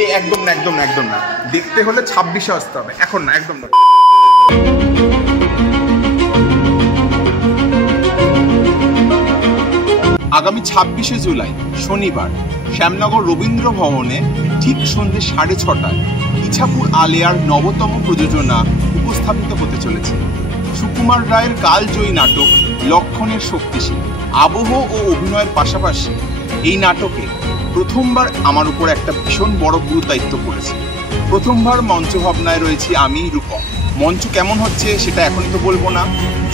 এই একদম না, একদম না, একদম না। দেখতে হলে 26-এ আসতে হবে, এখন না, একদম না। আগামী 26শে জুলাই শনিবার শ্যামনগর রবীন্দ্র ভবনে ঠিক সন্ধ্যে 6:30টায় ইছাপুর আলেয়ার নবতম প্রযোজনা উপস্থাপিত হতে চলেছে সুকুমার রায়ের কালজয়ী নাটক লক্ষণের শক্তিশীল। আবহ ও অভিনয়ের পাশাপাশি এই নাটকে প্রথমবার আমার উপর একটা ভীষণ বড় গুরু দায়িত্ব পড়েছে। প্রথমবার মঞ্চভাবনায় রয়েছি আমি, রূপম। মঞ্চ কেমন হচ্ছে সেটা এখনই তো বলবো না,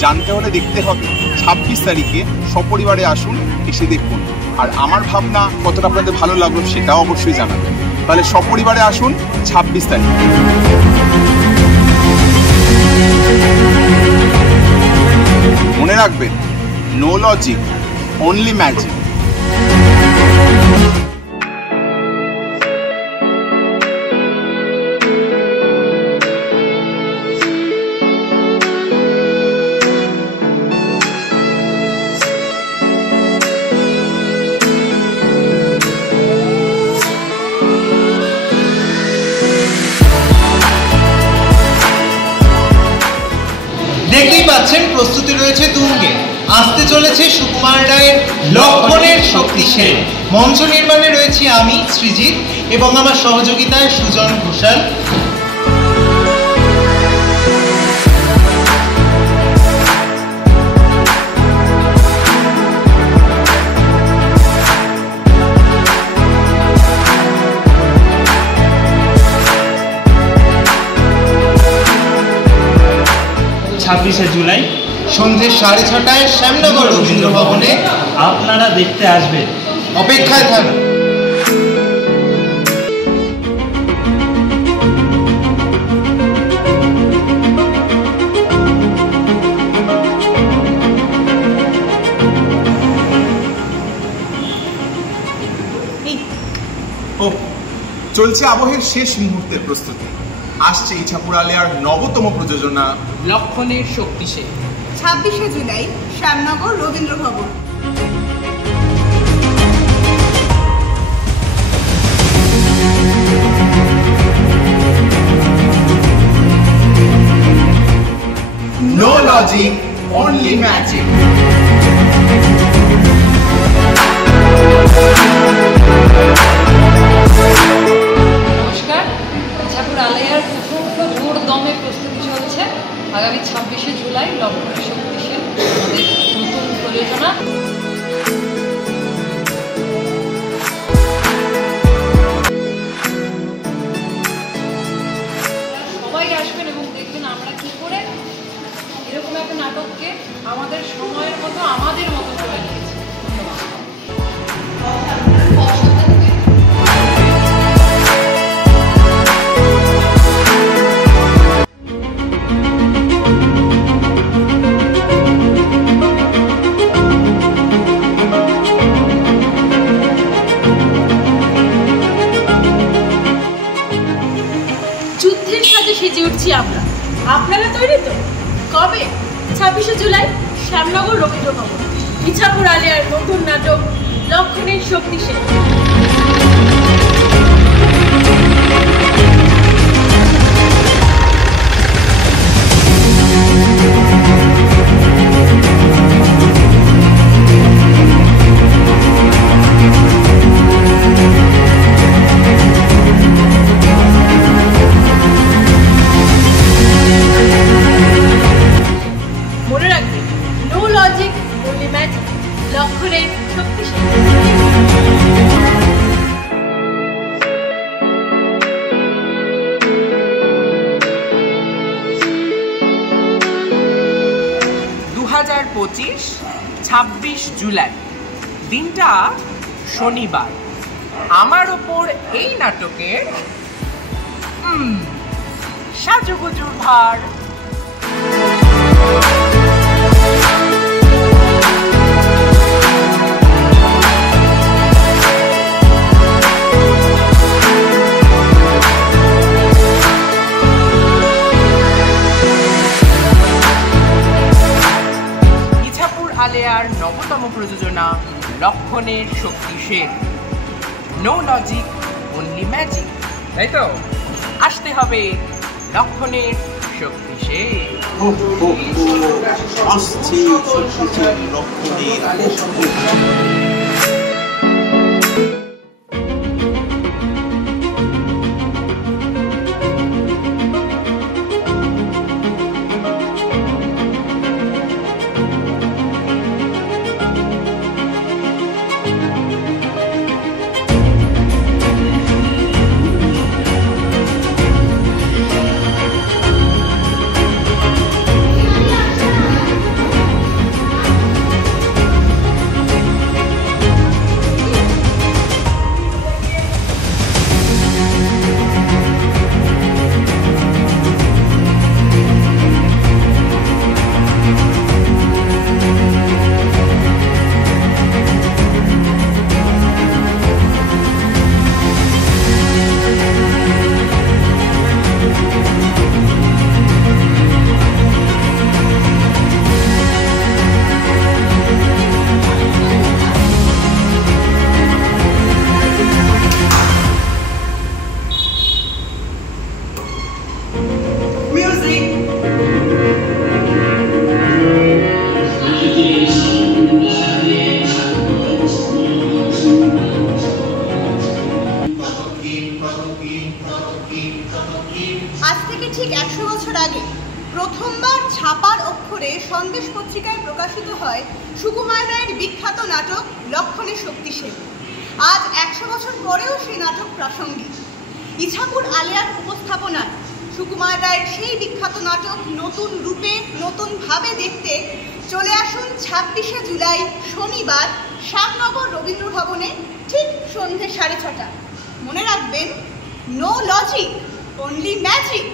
জানতে হলে দেখতে হবে। 26 তারিখে সপরিবারে আসুন, এসে দেখুন। আর আমার ভাবনা কতটা আপনাদের ভালো লাগলো সেটাও অবশ্যই জানাবেন। তাহলে সপরিবারে আসুন 26 তারিখ। মনে রাখবেন, নো লজিক, অনলি ম্যাজিক। দেখতেই পাচ্ছেন প্রস্তুতি রয়েছে তুঙ্গে। আসতে চলেছে সুকুমার রায়ের লক্ষণের শক্তিশীল। মঞ্চ নির্মাণে রয়েছি আমি, সৃজিত, এবং আমার সহযোগিতায় সুজন ঘোষাল। জুলাই সন্ধ্যে 6:30টায় শ্যামনগর রবীন্দ্র ভবনে আপনারা দেখতে আসবেন। অপেক্ষায় থাকুন। চলছে আবহের শেষ মুহূর্তের প্রস্তুতি। আসছে ইছাপুর আলেয়ার নবতম প্রযোজনা লক্ষণের শক্তিশীল। 26শে July Shyamnagar Rabindra Bhavan. No logic, only magic. নমস্কার, ইছাপুর আলেয়ার প্রচণ্ড জোর দমে প্রস্তুতি চলছে। আগামী 26শে জুলাই লক্ষণের শক্তিশীল আমাদের নতুন প্রযোজনা। সবাই আসবেন এবং দেখবেন আমরা কি করে এরকম একটা নাটককে আমাদের সময়ের মতো আমাদের মতো করে নিয়েছি। যুদ্ধের সাথে সেজে উঠছি আমরা। আপনারা তৈরি তো? কবে? 26শে জুলাই শ্যামনগর রবীন্দ্র ভবন। ইছাপুর আলেয়ার নতুন নাটক লক্ষণের শক্তিশীল। মনে রাখবেন, নো লজিক, অনলি ম্যাজিক। লক্ষণের শক্তিশীল। 2025 26 জুলাই, দিনটা শনিবার। আমার ওপর এই নাটকের সাজুগুজুর ভার। আলেয়ার নবতম প্রযোজনা লক্ষণের শক্তিশীল। No logic, only magic. তাই তো আসতে হবে লক্ষণের শক্তি সে। আসছে শক্তিশালী লক্ষণের আজ থেকে ঠিক 100 বছর আগে প্রথমবার ছাপার অক্ষরে সন্দেশ পত্রিকায় প্রকাশিত হয় সুকুমার রায়ের বিখ্যাত নাটক লক্ষণের শক্তিশালী। আজ 100 বছর পরেও সেই নাটক প্রাসঙ্গিক। ইছাপুর আলেয়ার উপস্থাপনায় সুকুমার রায়ের সেই বিখ্যাত নাটক নতুন রূপে নতুনভাবে দেখতে চলে আসুন 26শে জুলাই শনিবার শ্যামনগর রবীন্দ্র ভবনে ঠিক সন্ধ্যে 6:30। মনে রাখবেন, নো লজিক, অনলি ম্যাজিক।